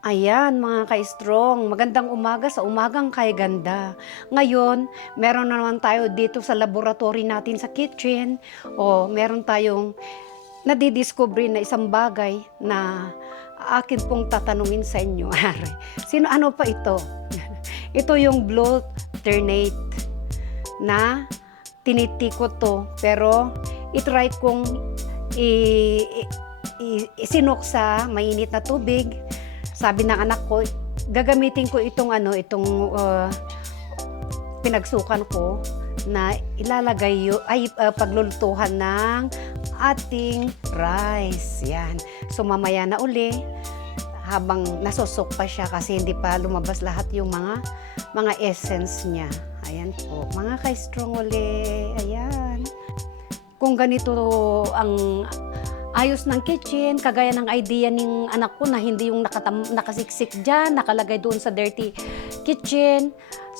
Ayan mga ka-strong, magandang umaga sa umagang kay ganda. Ngayon, meron na naman tayo dito sa laboratory natin sa kitchen. O meron tayong nadidiscover na isang bagay na akin pong tatanungin sa inyo. Ano pa ito? Ito yung blue ternate na tinitikot to. Pero itry kong isinok sa mainit na tubig. Sabi ng anak ko, gagamitin ko itong pinagsukan ko na ilalagay paglulutuhan ng ating rice. Yan. So mamaya na uli, habang nasusok pa siya kasi hindi pa lumabas lahat yung mga essence niya. Ayan po, mga ka-strong uli. Ayan. Kung ganito ang ayos ng kitchen, kagaya ng idea ng anak ko na hindi yung nakasiksik dyan, nakalagay doon sa dirty kitchen.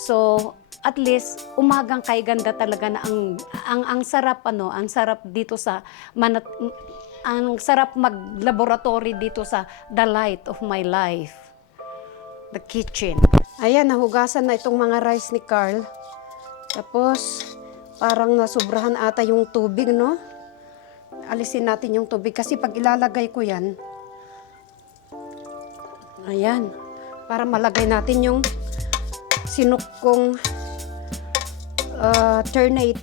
So, at least, umagang kay ganda talaga na ang sarap, ang sarap dito sa, ang sarap mag-laboratory dito sa the light of my life, the kitchen. Ayan, nahugasan na itong mga rice ni Carl. Tapos, parang nasubrahan ata yung tubig, no? Alisin natin yung tubig kasi pag ilalagay ko yan, ayan, para malagay natin yung sinuk kong ternate.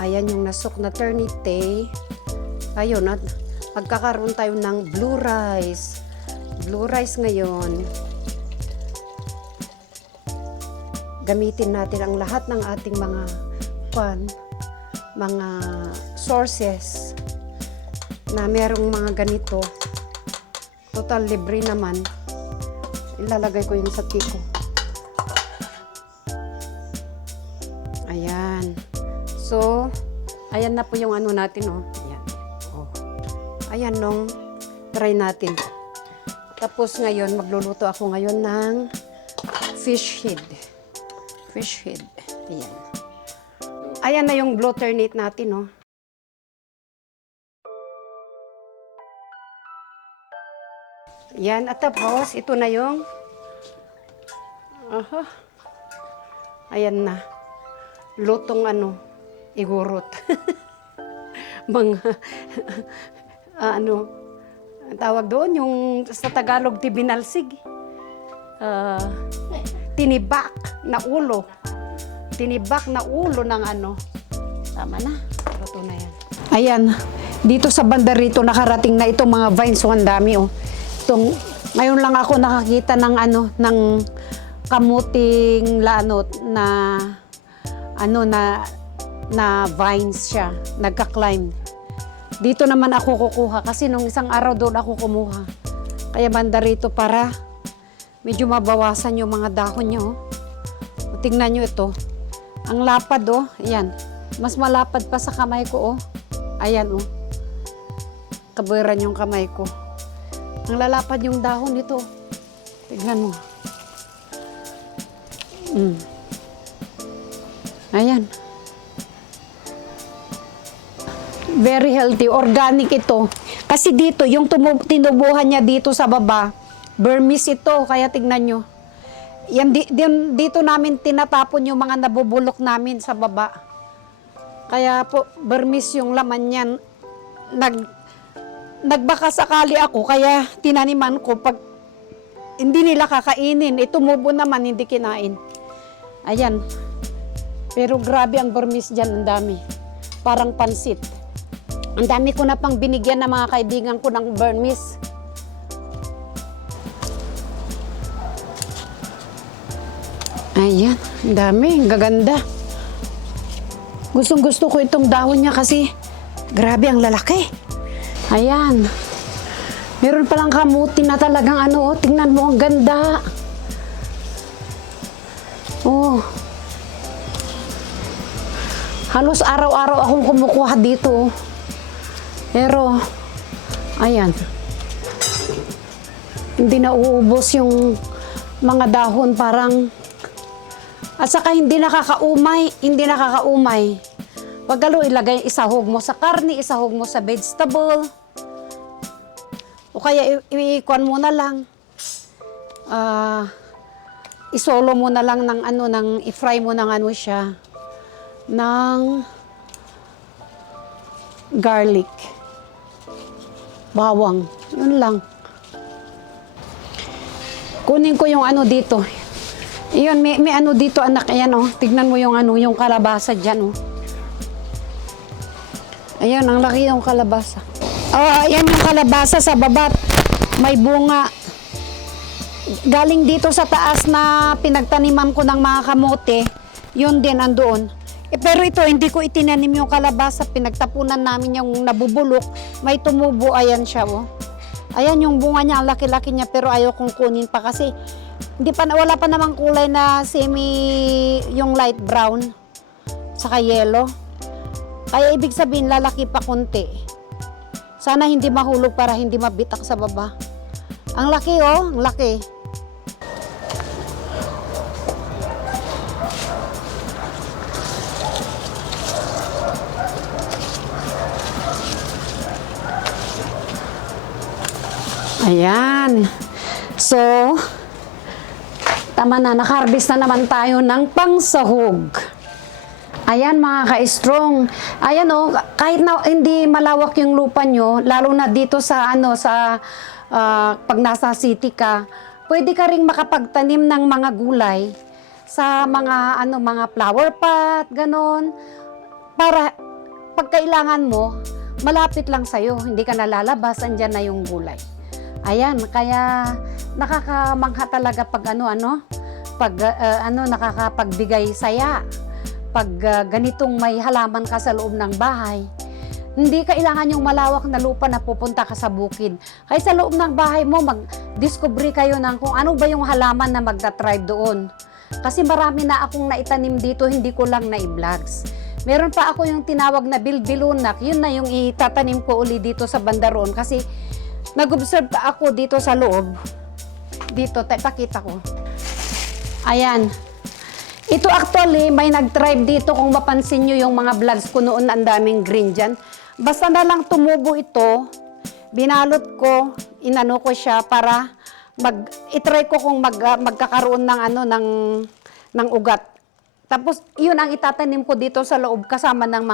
Ayan yung nasok na ternate. Ayun, at magkakaroon tayo ng blue rice. Blue rice ngayon. Gamitin natin ang lahat ng ating mga sources na merong mga ganito. Total libre naman. Ilalagay ko yun sa tiko. Ayan. So, ayan na po yung ano natin, oh. Ayan. Oh. Ayan nung try natin. Tapos ngayon, magluluto ako ngayon ng fish head. Fish head. Ayan. Ayan na yung blue ternate natin, no? Yan, at tapos, ito na yung, ayan na, lutong igurot. Mga, tawag doon, yung sa Tagalog, tibinalsig. Tinibak na ulo. Tinibak na ulo ng tama na, luto na yan. Ayan, dito sa banda rito nakarating na itong mga vines, so ang dami, oh. Ngayon lang ako nakakita ng ng kamuting lanot na na vines siya, nagka-climb. Dito naman ako kukuha kasi nung isang araw doon ako kumuha. Kaya banda rito para medyo mabawasan yung mga dahon niya, oh. Tingnan nyo ito. Ang lapad, oh. Ayan. Mas malapad pa sa kamay ko, oh. Ayan, oh. Kabuiran yung kamay ko. Ang lalapad yung dahon nito. Tignan mo. Ayan. Very healthy. Organic ito. Kasi dito, yung tinubuhan niya dito sa baba, Burmese ito. Kaya tignan nyo. Yan, dito namin tinatapon yung mga nabubulok namin sa baba. Kaya po, Burmese yung laman yan. Nagbaka sakali ako, kaya tinaniman ko. Pag hindi nila kakainin, tumubo naman, hindi kinain. Ayan. Pero grabe ang Burmese dyan, ang dami. Parang pansit. Ang dami ko na pang binigyan ng mga kaibigan ko ng Burmese. Ayan, ang dami, ang gaganda. Gustong gusto ko itong dahon niya kasi grabe ang lalaki. Ayan. Meron palang kamuti na talagang tingnan mo, ang ganda. Oh. Halos araw-araw akong kumukuha dito. Pero, ayan. Hindi na uubos yung mga dahon, parang. At saka hindi nakakaumay. Pag ilagay, isahog mo sa karne, isahog mo sa vegetable. kaya i-kuan mo na lang. Isolo mo na lang ng ano, i-fry mo ng ano siya, ng garlic. Bawang. Yun lang. Kunin ko yung ano dito. Iyon, may ano dito anak. Ayan oh. Tignan mo yung ano, yung kalabasa dyan oh. Ayan, ang laki yung kalabasa. Ayan yung kalabasa sa baba. May bunga. Galing dito sa taas na pinagtaniman ko ng mga kamote. Yun din andoon. Pero ito, hindi ko itinanim yung kalabasa. Pinagtapunan namin yung nabubulok. May tumubo. Ayan siya oh. Ayan yung bunga niya, ang laki-laki niya, pero ayaw kong kunin pa kasi wala pa namang kulay na yung light brown saka yellow. Kaya ibig sabihin lalaki pa konti. Sana hindi mahulog para hindi mabitak sa baba. Ang laki oh, ang laki. Ayan. So, tama na, naka-harvest na naman tayo ng pangsahog. Ayan mga ka-strong. Ayan o, kahit na hindi malawak yung lupa nyo, lalo na dito sa pag nasa city ka, pwede ka ring makapagtanim ng mga gulay sa mga flower pot, ganon. Para pag kailangan mo, malapit lang sa'yo, hindi ka nalalabas, andyan na yung gulay. Ayan, kaya nakakamangha talaga pag nakakapagbigay saya. Pag ganitong may halaman ka sa loob ng bahay, hindi kailangan yung malawak na lupa na pupunta ka sa bukid. Kaya sa loob ng bahay mo, mag-discovery kayo ng kung ano ba yung halaman na magta-thrive doon. Kasi marami na akong naitanim dito, hindi ko lang na-i-vlogs. Meron pa ako yung tinawag na bilbilunak, yun na yung itatanim ko uli dito sa bandaron kasi nag-observe ako dito sa loob. Dito, pakita ko. Ayan. Ito actually, may nag-thrive dito kung mapansin nyo yung mga vlogs ko noon, ang daming green dyan. Basta na lang tumubo ito, binalot ko, inano ko siya para i-try ko kung magkakaroon ng ugat. Tapos, yun ang itatanim ko dito sa loob kasama ng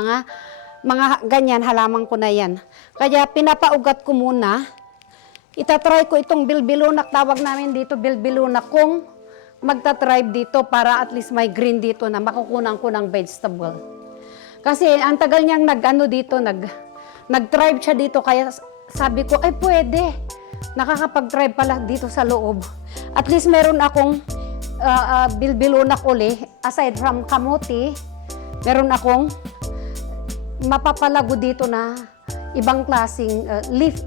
mga ganyan, halaman ko na yan. Kaya pinapaugat ko muna. Itatry ko itong bilbilunak, tawag namin dito bilbilunak, kung magta-thrive dito para at least may green dito na makukunan ko ng vegetable. Kasi ang tagal niyang nag-thrive siya dito, kaya sabi ko, ay pwede, nakakapag-thrive pala dito sa loob. At least meron akong bilbilunak uli, aside from kamote, meron akong mapapalago dito na ibang klaseng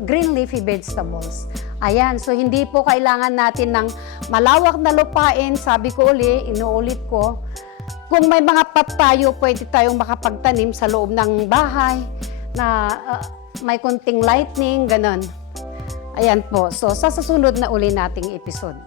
green leafy vegetables. Ayan, so hindi po kailangan natin ng malawak na lupain. Sabi ko inuulit ko, kung may mga pot tayo, pwede tayong makapagtanim sa loob ng bahay na may konting lightning, ganon. Ayan po, so sa susunod na uli nating episode.